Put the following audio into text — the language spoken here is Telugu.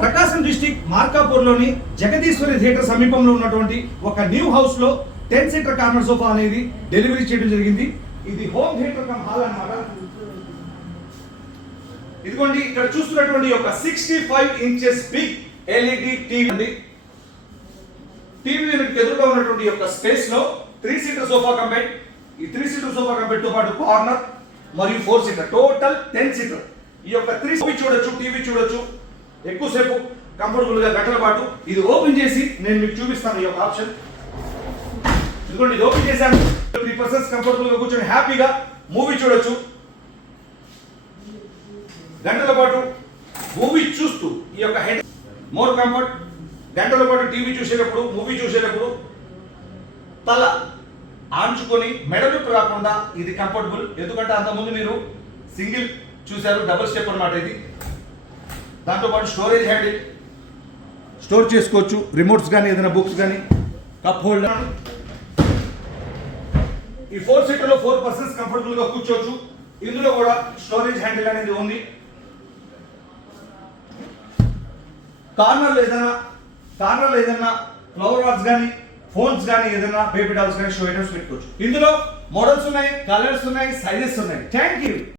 ప్రకాశం డిస్టిక్ మార్కాపూర్లోని జగదీశ్వరి థియేటర్ సమీపంలో ఉన్నటువంటి ఒక న్యూ హౌస్లో టెన్ సీటర్ కార్నర్ సోఫా అనేది డెలివరీ చేయడం జరిగింది. ఇది హోమ్ థియేటర్ కమ్ హాల్ అనమాట ఇదిగోండి ఇక్కడ చూస్తున్నటువంటి ఒక sixty five inches big LED TV అండి. టీవీ ఎదురుగా ఉన్నటువంటి యొక్క స్పేస్లో త్రీ సీటర్ సోఫా కంపెట్ ఈ త్రీ సీటర్ సోఫా కంపెట్తో పాటు కార్నర్ మరియు four seater total ten seater. ఈ యొక్క త్రీ చూడొచ్చు టీవీ చూడొచ్చు. ఎక్కువసేపు కంఫర్టబుల్గా గంటల పాటు ఇది ఓపెన్ చేసి నేను మీకు చూపిస్తాను ఈ యొక్క ఆప్షన్. ఇదిగోండి ఇది ఓపెన్ చేశాను. త్రీ పర్సన్స్ కంఫర్టబుల్గా కూర్చొని హ్యాపీగా మూవీ చూడొచ్చు. గంటల పాటు మూవీ చూస్తూ ఈ యొక్క హెడ్ మోర్ కంఫర్ట్. గంటల పాటు టీవీ చూసేటప్పుడు మూవీ చూసేటప్పుడు తల ఆంచుకొని మెడనొప్పి రాకుండా ఇది కంఫర్టబుల్. ఎందుకంటే అంతకుముందు మీరు సింగిల్ చూశారు డబుల్ స్టెప్ అన్నమాట ఇది. దాంతో పాటు స్టోరేజ్ హ్యాండిల్. స్టోర్ చేసుకోవచ్చు. రిమోట్స్ కానీ ఏదైనా బుక్స్ కానీ కప్ హోల్డర్. ఈ ఫోర్ సీటర్లో ఫోర్ పర్సన్స్ కంఫర్టబుల్గా కూర్చోవచ్చు. ఇందులో కూడా స్టోరేజ్ హ్యాండిల్ అనేది ఉంది. కార్నర్లో ఏదైనా కార్నర్లో ఏదైనా ఫ్లవర్ వాట్స్ కానీ ఫోన్స్ కానీ ఏదైనా బేబీ డాల్స్ కానీ షో ఐటమ్స్ పెట్టుకోవచ్చు. ఇందులో మోడల్స్ ఉన్నాయి కలర్స్ ఉన్నాయి సైజెస్ ఉన్నాయి. Thank you.